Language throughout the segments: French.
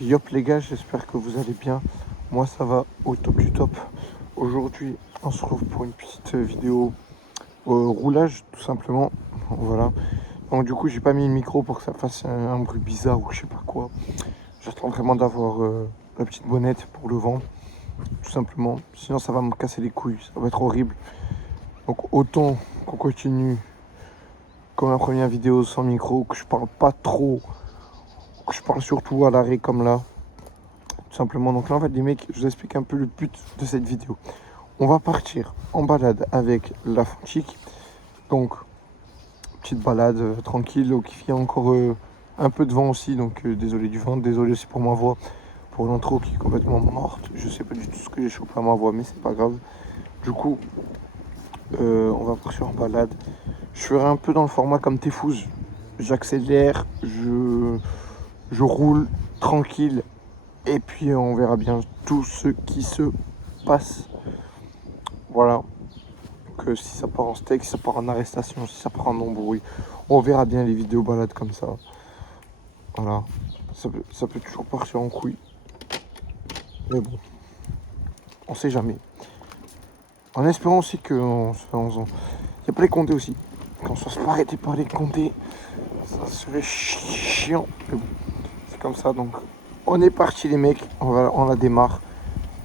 Yop les gars, j'espère que vous allez bien. Moi ça va au top du top. Aujourd'hui on se retrouve pour une petite vidéo roulage tout simplement. Voilà. Donc du coup j'ai pas mis le micro pour que ça fasse un bruit bizarre ou je sais pas quoi. J'attends vraiment d'avoir la petite bonnette pour le vent. Tout simplement. Sinon ça va me casser les couilles, ça va être horrible. Donc autant qu'on continue comme la première vidéo sans micro, que je parle pas trop, que je parle surtout à l'arrêt comme là. Tout simplement. Donc là en fait les mecs, je vous explique un peu le but de cette vidéo. On va partir en balade avec la Fantique. Donc petite balade tranquille, qui fait encore un peu de vent aussi, donc désolé du vent, désolé aussi pour ma voix, pour l'intro qui est complètement morte. Je sais pas du tout ce que j'ai chopé à ma voix, mais c'est pas grave. Du coup on va partir en balade. Je ferai un peu dans le format comme Téfouz. J'accélère, je roule tranquille et puis on verra bien tout ce qui se passe. Voilà. Que si ça part en steak, si ça part en arrestation, si ça part en embrouille, on verra bien les vidéos balades comme ça. Voilà. Ça peut toujours partir en couille. Mais bon, on sait jamais. En espérant aussi que il n'y a pas les compter aussi. Qu'on soit pas arrêté par les compter, ça serait chiant. Mais bon, c'est comme ça donc. On est parti les mecs, on la démarre.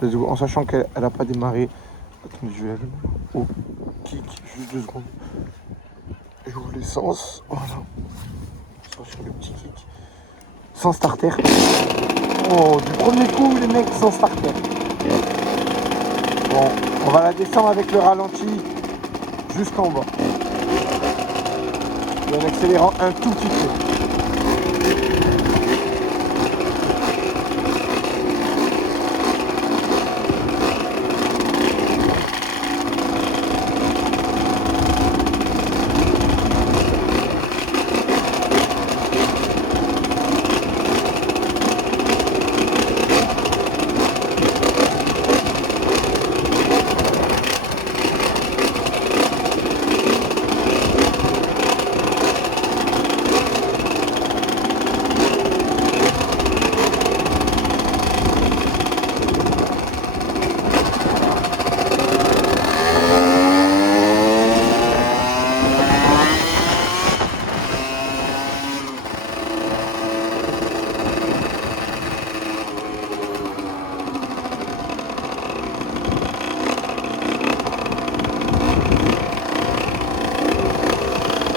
En sachant qu'elle n'a pas démarré. Attendez, je vais aller au kick, juste 2 secondes. J'ouvre l'essence, voilà. On sort sur le petit kick. Sans starter. Oh, du premier coup, les mecs, sans starter. Bon, on va la descendre avec le ralenti jusqu'en bas. Et en accélérant un tout petit peu.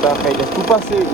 Après, il laisse tout passer.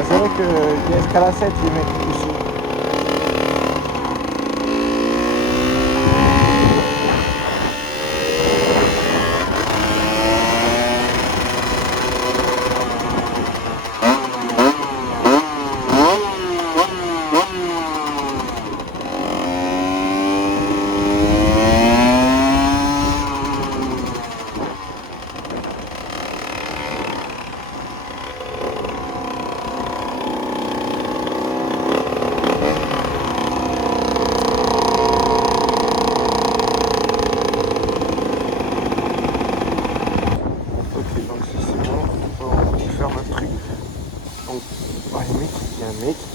C'est vrai que les escales à 7, les mecs aussi.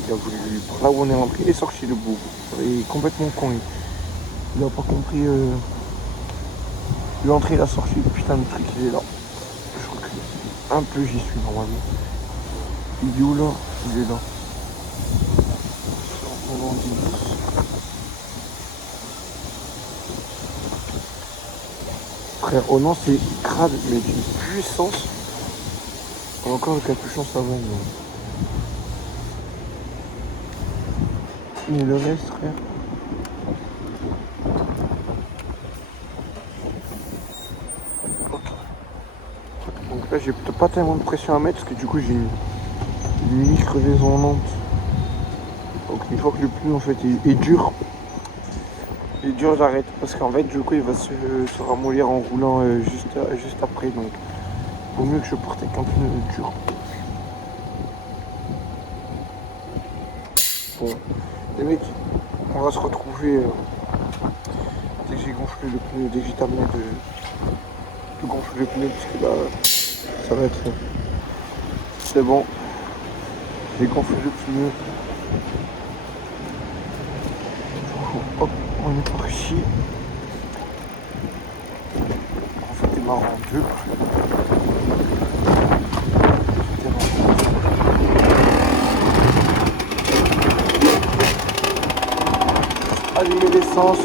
Il a voulu, là où on est rentré, il est sorti le bout. Il est complètement con. Il n'a pas compris. L'entrée, la sortie, le putain de truc, il est là. Je recule. Un peu, j'y suis normalement. Il est où là? Il est là. Frère, oh non, c'est crade, mais d'une puissance. Encore le capuchon, ça va, mais le reste, frère. Donc là, j'ai peut-être pas tellement de pression à mettre parce que du coup, j'ai une mini-crevaison en Nantes. Donc une fois que le pneu en fait est dur, j'arrête parce qu'en fait, du coup, il va se ramollir en roulant juste après. Donc, vaut mieux que je porte avec un pneu dur. Bon, les mecs, on va se retrouver dès que j'ai gonflé le pneu, dès que j'ai terminé de gonfler le pneu, parce que là, ça va être. C'est bon, j'ai gonflé le pneu. Hop, on est parti. On fait démarrer en deux. Allumer l'essence.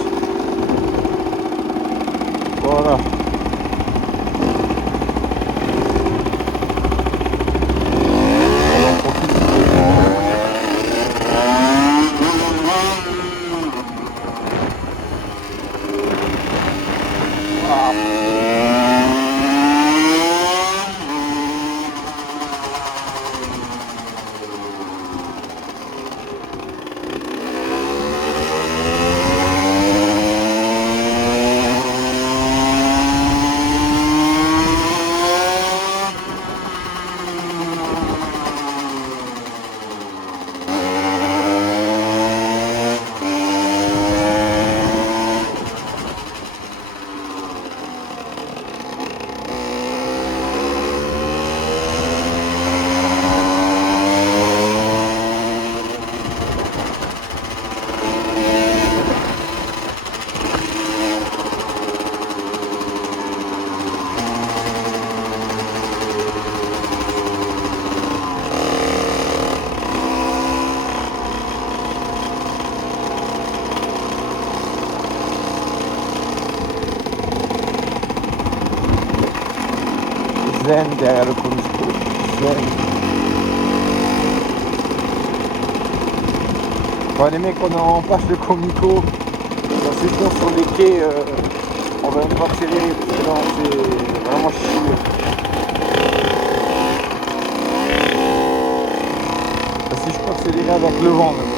Voilà. Zen derrière le Comico. Zen. Bon, les mecs, on passe le Comico. On se bon sur les quais. On va même pas accélérer parce que là, on fait vraiment chier. Si je peux accélérer avec le vent, même.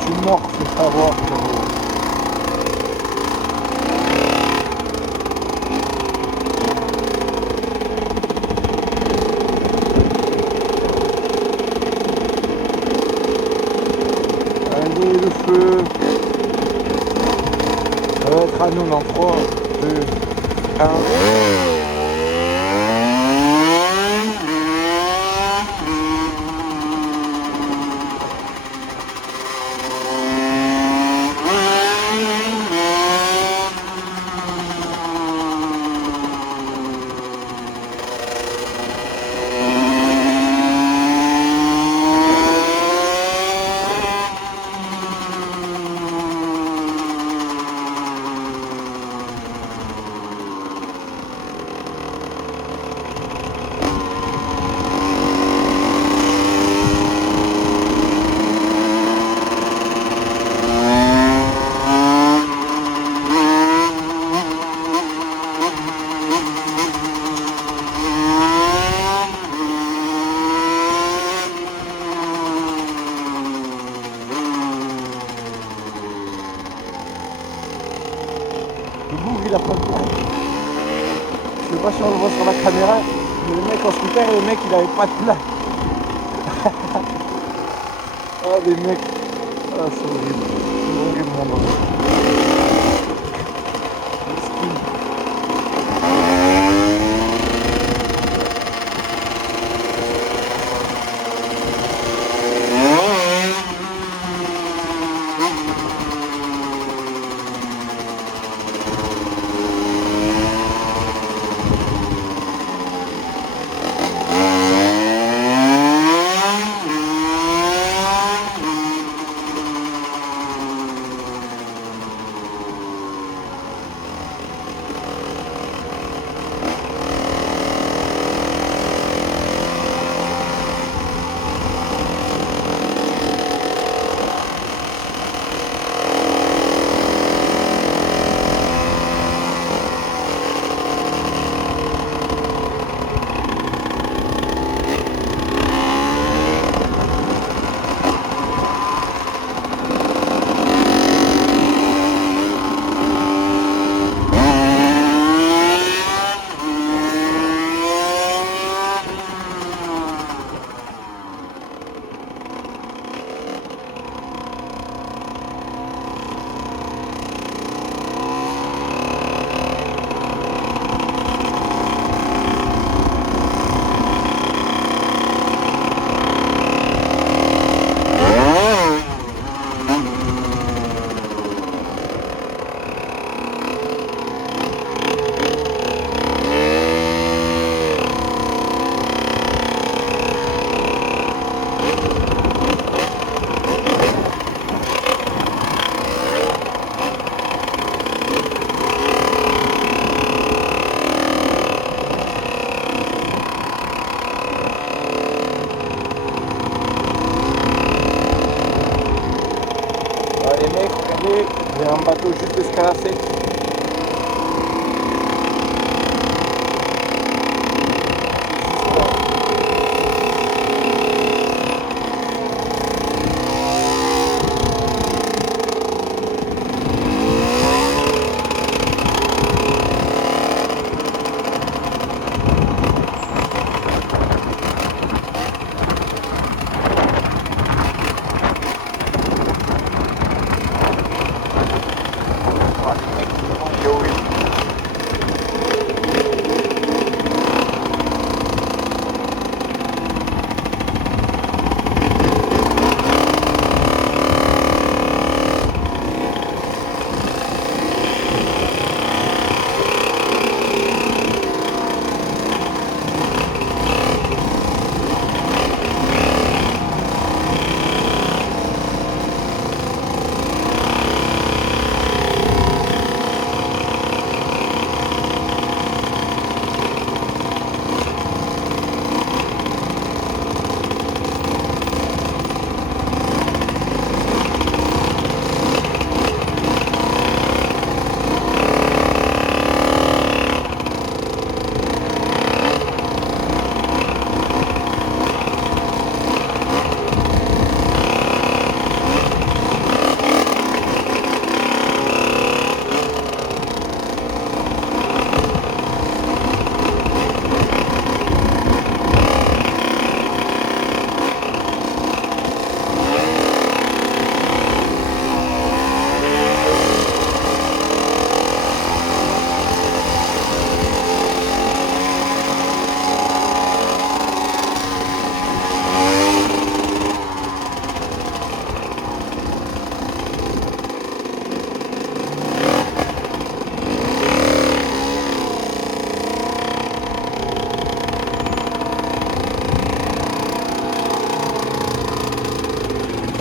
Tu mords, faut savoir. Allez, le feu. Ça va être à nous dans 3, 2, 1. si on le voit sur la caméra, mais le mec en scooter, le mec il avait pas de plat. Ah les mecs, ah c'est horrible, c'est horrible mon gars. Les mecs, regardez, il y a un bateau juste escalassé.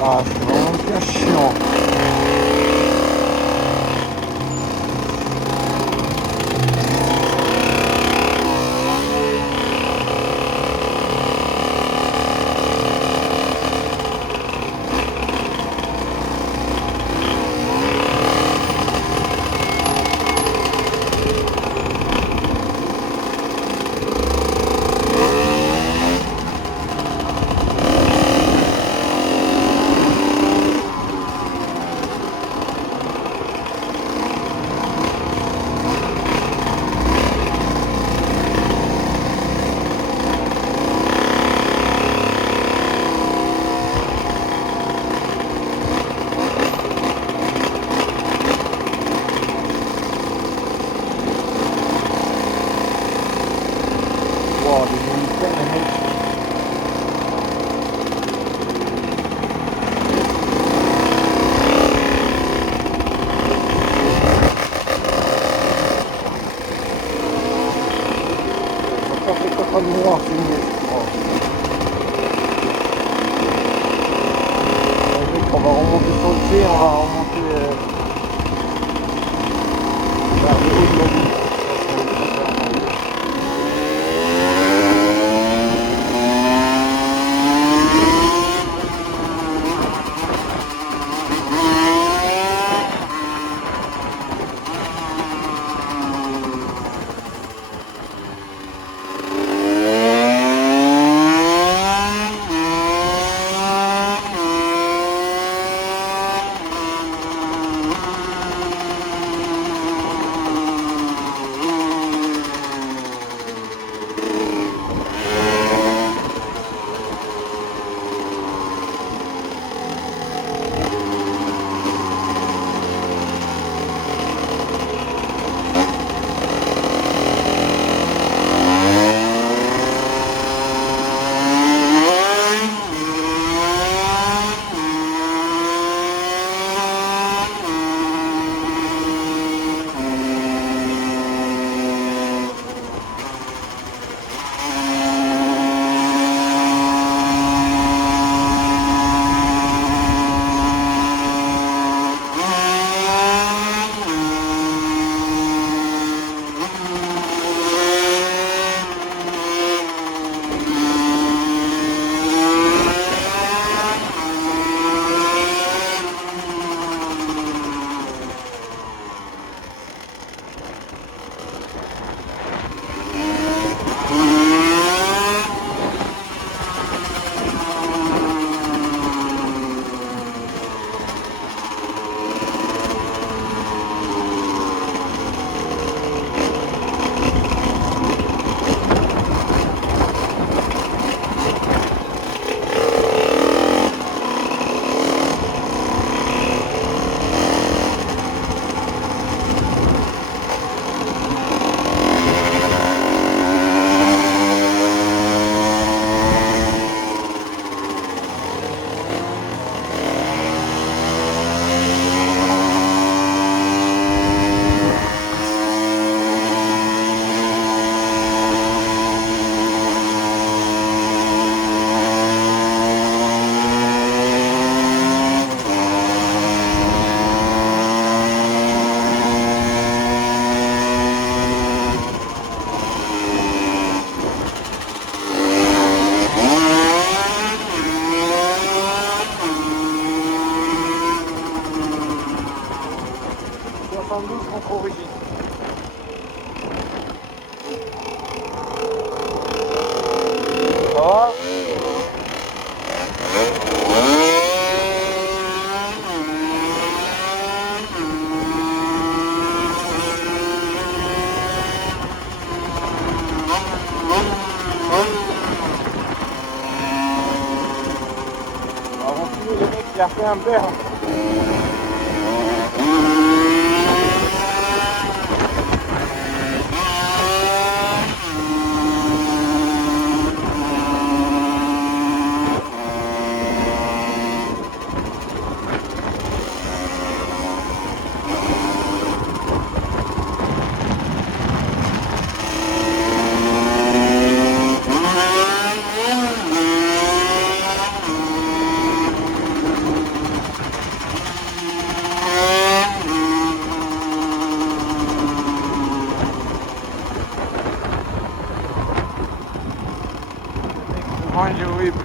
Ah, c'est vraiment bien chiant. Mammifères, les mecs. J'entends ces copains de moi enseigner, je crois. On va remonter sur le pied, on va remonter vers le haut de la ville. Contre origine. Ça va? Avant tout, le mec il a fait un père. Enjoyable.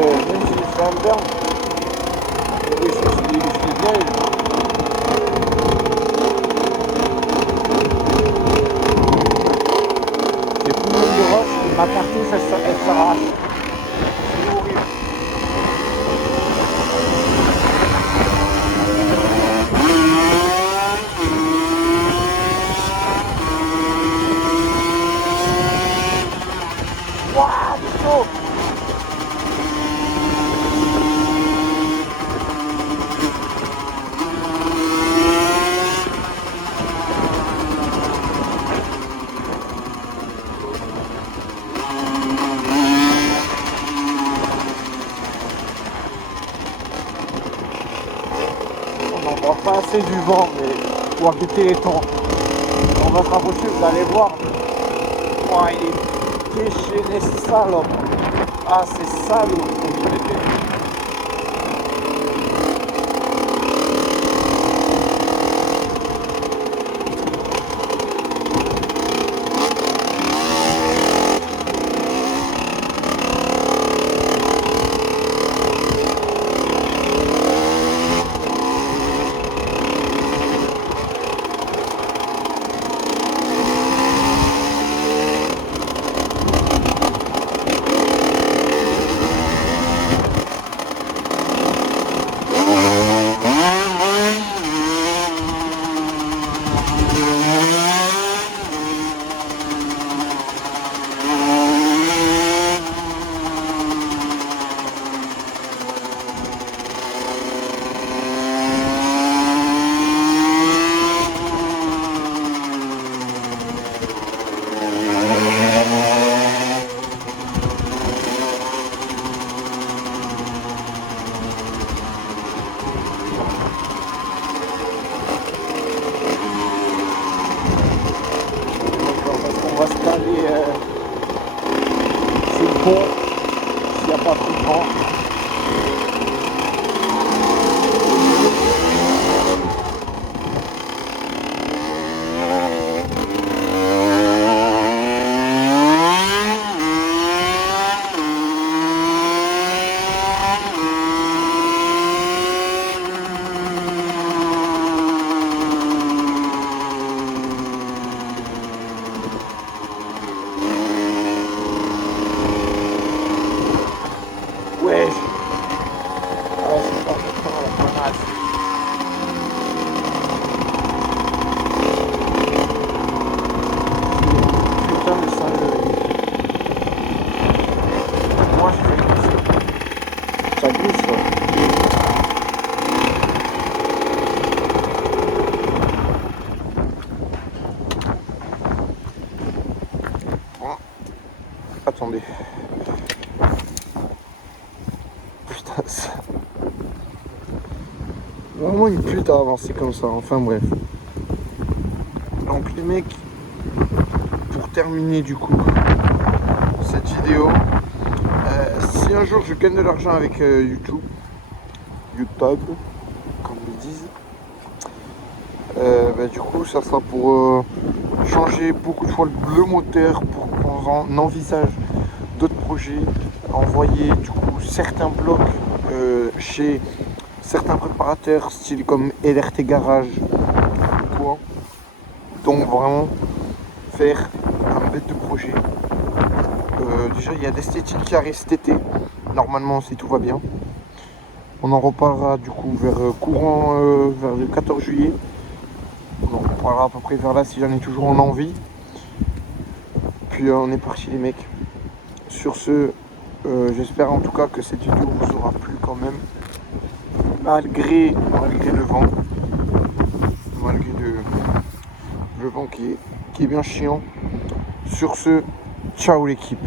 même si je fais un burn, oui, je l'ai bien eu. J'ai plus même de roche, et ma cartouche elle s'arrache. C'est horrible. Waouh, c'est chaud. On n'en voit pas assez du vent, mais faut arrêter les temps. On va se rapprocher, vous allez voir. Oh, il est déchaîné, salope. Ah, c'est salaud. On va se caler sur le pont s'il n'y a pas trop de vent. Ouais, c'est pas la panade. Putain de saleté. Moi je fais glisser. Ça glisse là. Oh. Attendez. Putain, ça... Vraiment une pute à avancer comme ça, enfin bref. Donc les mecs, pour terminer du coup cette vidéo, si un jour je gagne de l'argent avec YouTube, comme ils disent, du coup ça sera pour changer beaucoup de fois le moteur, pour qu'on envisage d'autres projets, envoyer du coup certains blocs chez certains préparateurs style comme LRT Garage ou quoi. Donc vraiment faire un bête de projet. Déjà il y a l'esthétique qui arrive cet été, normalement si tout va bien. On en reparlera du coup vers courant vers le 14 juillet. On en reparlera à peu près vers là si j'en ai toujours en envie. Puis on est parti les mecs. Sur ce, j'espère en tout cas que cette vidéo vous aura plu quand même. Malgré le vent. Malgré le vent qui est bien chiant. Sur ce, ciao l'équipe.